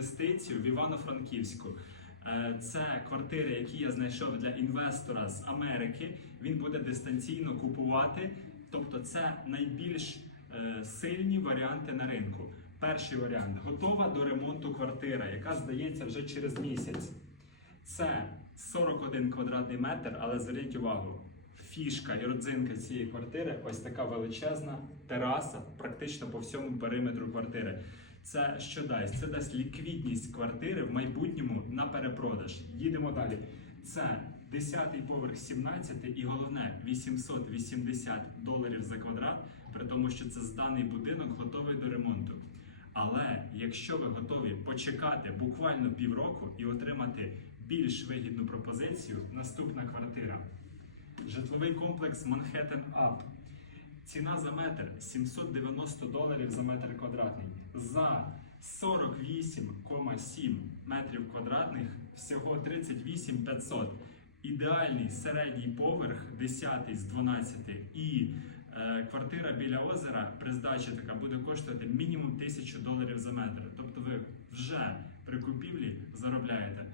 інвестицію в Івано-Франківську. Е, Це квартири, які я знайшов для інвестора з Америки. Він буде дистанційно купувати. Тобто, це найбільш е, сильні варіанти на ринку. Перший варіант готова до ремонту квартира, яка здається вже через місяць. Це 41 квадратний метр, але зверніть увагу, фішка і родзинка цієї квартири ось така величезна тераса, практично по всьому периметру квартири. Це що дасть? Це дасть ліквідність квартири в майбутньому на перепродаж. Їдемо далі. Це 10-й поверх 17 і головне 880 доларів за квадрат, при тому, що це зданий будинок готовий до ремонту. Але якщо ви готові почекати буквально півроку і отримати більш вигідну пропозицію, наступна квартира. Житловий комплекс Manhattan Up. Ціна за метр 790 доларів за метр квадратний. За 48,7 метрів квадратних всього 38 500. Ідеальний середній поверх 10 з 12 і е, квартира біля озера при здачі така буде коштувати мінімум 1000 доларів за метр. Тобто ви вже при купівлі заробляєте.